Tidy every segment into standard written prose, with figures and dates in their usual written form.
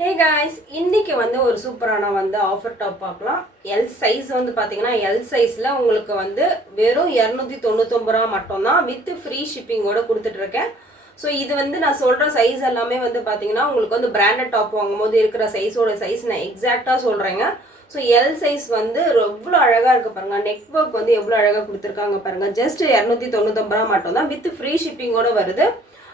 Hey guys, இன்னைக்கு வந்து ஒரு சூப்பரான வந்து ஆஃபர் டாப் பார்க்கலாம். L சைஸ் வந்து பாத்தீங்கன்னா L சைஸ்ல உங்களுக்கு வந்து வெறும் 299 ரூபாய் மட்டும் தான் வித் ஃப்ரீ ஷிப்பிங்கோட கொடுத்துட்டு இருக்கேன். சோ இது வந்து நான் சொல்ற சைஸ் எல்லாமே வந்து பாத்தீங்கன்னா உங்களுக்கு வந்து பிராண்டட் டாப் வாங்கும்போது இருக்கிற சைஸோட சைஸ் நான் எக்ஸாக்ட்டா சொல்றேங்க. சோ L சைஸ் வந்து எவ்வளவு அழகா இருக்கு பாருங்க. நெக் வொர்க் வந்து எவ்வளவு அழகா கொடுத்திருக்காங்க பாருங்க. ஜஸ்ட் 299 ரூபாய் மட்டும் தான் வித் ஃப்ரீ ஷிப்பிங்கோட வருது.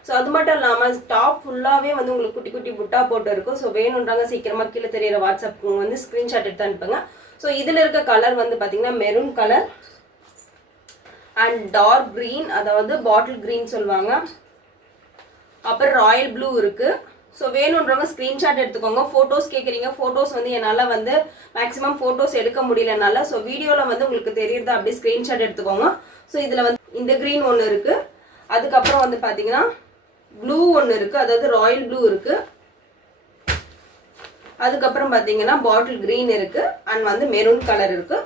ஸோ அது மட்டும் இல்லாமல் டாப் ஃபுல்லாகவே வந்து உங்களுக்கு குட்டி குட்டி புட்டா போட்டு இருக்கும். ஸோ வேணுன்றாங்க சீக்கிரமாக கீழே தெரியிற வாட்ஸ்அப்புக்கு வந்து ஸ்க்ரீன்ஷாட் எடுத்து அனுப்புங்க. ஸோ இதில் இருக்க கலர் வந்து பார்த்தீங்கன்னா maroon colour and dark green, அதாவது பாட்டில் க்ரீன் சொல்லுவாங்க. அப்புறம் ராயல் ப்ளூ இருக்குது. ஸோ வேணுன்றவங்க ஸ்க்ரீன்ஷாட் எடுத்துக்கோங்க. ஃபோட்டோஸ் கேட்குறீங்க, ஃபோட்டோஸ் வந்து என்னால் வந்து மேக்ஸிமம் ஃபோட்டோஸ் எடுக்க முடியலனால ஸோ வீடியோவில் வந்து உங்களுக்கு தெரியுறதா அப்படியே ஸ்க்ரீன்ஷாட் எடுத்துக்கோங்க. ஸோ இதில் வந்து இந்த க்ரீன் ஒன்று இருக்குது. அதுக்கப்புறம் வந்து பார்த்தீங்கன்னா ப்ளூ ஒன்று இருக்குது, அதாவது ராயல் ப்ளூ இருக்குது. அதுக்கப்புறம் பார்த்தீங்கன்னா பாட்டில் க்ரீன் இருக்குது அண்ட் வந்து மெரூன் கலர் இருக்குது.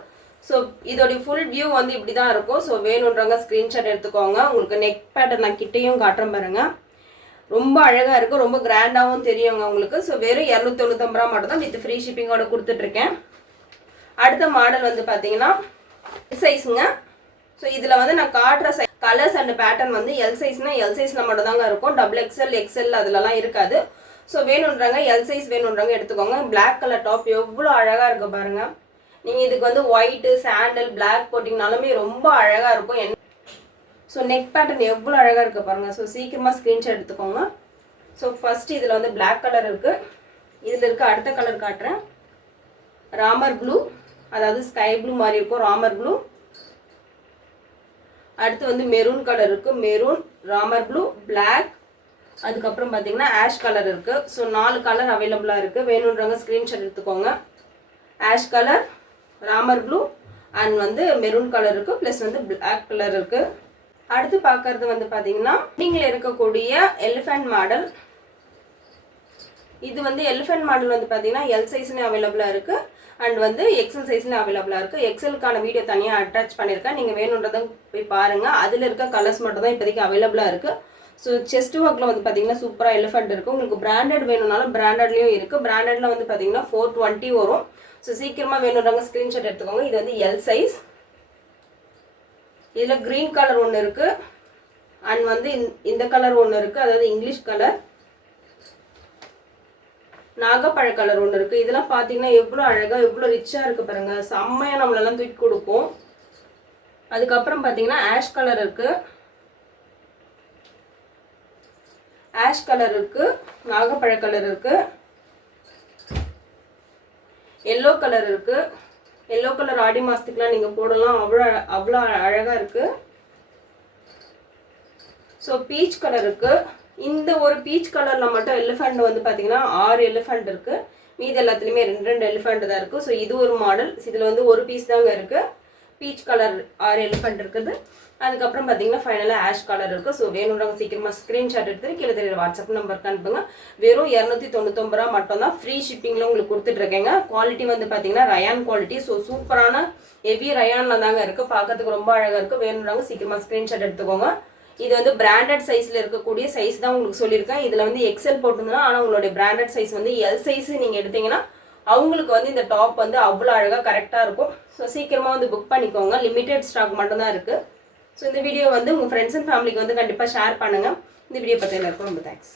ஸோ இதோடைய ஃபுல் வியூ வந்து இப்படி தான் இருக்கும். ஸோ வேணுன்றவங்க ஸ்க்ரீன்ஷாட் எடுத்துக்கோங்க. உங்களுக்கு நெக் பேட்டர்ன் நான் கிட்டையும் காட்டுறேன் பாருங்க. ரொம்ப அழகாக இருக்குது, ரொம்ப கிராண்டாகவும் தெரியுங்க உங்களுக்கு. ஸோ வெறும் 299 ரூபா மட்டும் தான் வித் ஃப்ரீ ஷிப்பிங்கோட கொடுத்துட்ருக்கேன். அடுத்த மாடல் வந்து பார்த்தீங்கன்னா சைஸுங்க. ஸோ இதில் வந்து நான் காட்டுற கலர்ஸ் அண்ட் பேட்டர்ன் வந்து எல் சைஸ்னா எல் சைஸில் மட்டும் தாங்க இருக்கும். டபுள் எக்ஸ்எல் எக்ஸ்எல் அதிலலாம் இருக்காது. ஸோ வேணுன்றாங்க எல் சைஸ் வேணுன்றாங்க எடுத்துக்கோங்க. பிளாக் கலர் டாப் எவ்வளோ அழகாக இருக்குது பாருங்கள். நீங்கள் இதுக்கு வந்து ஒயிட்டு சாண்டல் பிளாக் போட்டிங்கனாலுமே ரொம்ப அழகாக இருக்கும். ஸோ நெக் பேட்டர்ன் எவ்வளோ அழகாக இருக்குது பாருங்கள். ஸோ சீக்கிரமாக ஸ்க்ரீன்ஷாட் எடுத்துக்கோங்க. ஸோ ஃபஸ்ட்டு இதில் வந்து பிளாக் கலர் இருக்குது. இதில் இருக்க அடுத்த கலர் காட்டுறேன். ராமர் ப்ளூ, அதாவது ஸ்கை ப்ளூ மாதிரி இருக்கும் ராமர் ப்ளூ. அடுத்து வந்து மெரூன் கலர் இருக்குது. மெரூன், ராமர் ப்ளூ, பிளாக், அதுக்கப்புறம் பார்த்தீங்கன்னா ஆஷ் கலர் இருக்குது. ஸோ 4 கலர் அவைலபிளாக இருக்குது. வேணுன்றவங்க ஸ்க்ரீன்ஷாட் எடுத்துக்கோங்க. Ash colour, Ramar blue and வந்து மெரூன் கலர் இருக்குது, ப்ளஸ் வந்து பிளாக் கலர் இருக்குது. அடுத்து பார்க்கறது வந்து பார்த்தீங்கன்னா நீங்கள் இருக்கக்கூடிய எலிஃபென்ட் மாடல். இது வந்து எலிஃபென்ட் மாடல் வந்து பார்த்தீங்கன்னா எல் சைஸ்லேயும் அவைலபிளாக இருக்குது அண்ட் வந்து எக்ஸல் சைஸ்லேயும் அவைலபிளாக இருக்குது. எக்ஸலுக்கான வீடியோ தனியாக அட்டாச் பண்ணியிருக்கேன். நீங்கள் வேணுன்றதை போய் பாருங்கள். அதில் இருக்க கலர்ஸ் மட்டும் தான் இப்போதைக்கு அவைலபிளாக இருக்குது. ஸோ செஸ்ட் ஒர்க்கில் வந்து பார்த்தீங்கன்னா சூப்பராக எலிஃபென்ட் இருக்குது. உங்களுக்கு பிராண்டட் வேணும்னாலும் பிராண்டட்லேயும் இருக்குது. பிராண்டடில் வந்து பார்த்தீங்கன்னா 420 வரும். ஸோ சீக்கிரமாக வேணுன்றவங்க ஸ்க்ரீன்ஷாட் எடுத்துக்கோங்க. இது வந்து எல் சைஸ். இதில் க்ரீன் கலர் ஒன்று இருக்குது அண்ட் வந்து இந்த கலர் ஒன்று இருக்குது, அதாவது இங்கிலீஷ் கலர். நாகப்பழ கலர் ஒன்று இருக்குது. இதெல்லாம் பார்த்தீங்கன்னா எவ்வளோ அழகாக எவ்வளோ ரிச்சாக இருக்குது பாருங்கள். செம்மையாக நம்மளெல்லாம் தூக்கி கொடுக்கும். அதுக்கப்புறம் பார்த்தீங்கன்னா ஆஷ் கலர் இருக்குது. ஆஷ் கலர் இருக்குது, நாகப்பழ கலர் இருக்குது, எல்லோ கலர் இருக்குது. எல்லோ கலர் ஆடி மாதத்துக்குலாம் நீங்கள் போடலாம். அவ்வளோ அழகாக இருக்குது. ஸோ பீச் கலர் இருக்குது. இந்த ஒரு பீச் கலரில் மட்டும் எலிஃபண்ட் வந்து பார்த்தீங்கன்னா 6 எலிஃபண்ட் இருக்குது. மீது எல்லாத்துலேயுமே 2 எலிஃபண்ட் தான் இருக்குது. ஸோ இது ஒரு மாடல். இதில் வந்து ஒரு பீஸ் தாங்க இருக்குது. பீச் கலர் 6 எலிஃபண்ட் இருக்குது. அதுக்கப்புறம் பார்த்தீங்கன்னா ஃபைனலாக ஆஷ் கலர் இருக்குது. ஸோ வேணுன்றவங்க சீக்கிரமாக ஸ்க்ரீன்ஷாட் எடுத்து கீழே தெரியுற வாட்ஸ்அப் நம்பருக்கு அனுப்புங்க. வெறும் 299 ரூபா மட்டும் தான் ஃப்ரீ ஷிப்பிங்கில் உங்களுக்கு கொடுத்துட்ருக்கேங்க. குவாலிட்டி வந்து பார்த்தீங்கன்னா ரயான் குவாலிட்டி. ஸோ சூப்பரான ஹெவி ரயானில் தாங்க இருக்குது. பார்க்கறதுக்கு ரொம்ப அழகாக இருக்குது. வேணுன்றவங்க சீக்கிரமாக ஸ்க்ரீன்ஷாட் எடுத்துக்கோங்க. இது வந்து பிராண்டட் சைஸில் இருக்கக்கூடிய சைஸ் தான் உங்களுக்கு சொல்லியிருக்கேன். இதில் வந்து எக்ஸல் போட்டிருந்தோன்னா, ஆனால் உங்களுடைய பிராண்டட் சைஸ் வந்து எல் சைஸ் நீங்கள் எடுத்தீங்கன்னா அவங்களுக்கு வந்து இந்த டாப் வந்து அவ்வளோ அழகாக கரெக்டாக இருக்கும். ஸோ சீக்கிரமாக வந்து புக் பண்ணிக்கோங்க. லிமிடெட் ஸ்டாக் மட்டும்தான் இருக்குது. ஸோ இந்த வீடியோ வந்து உங்கள் ஃப்ரெண்ட்ஸ் அண்ட் ஃபேமிலிக்கு வந்து கண்டிப்பாக ஷேர் பண்ணுங்கள். இந்த வீடியோ பற்றி எல்லாருக்கும் ரொம்ப தேங்க்ஸ்.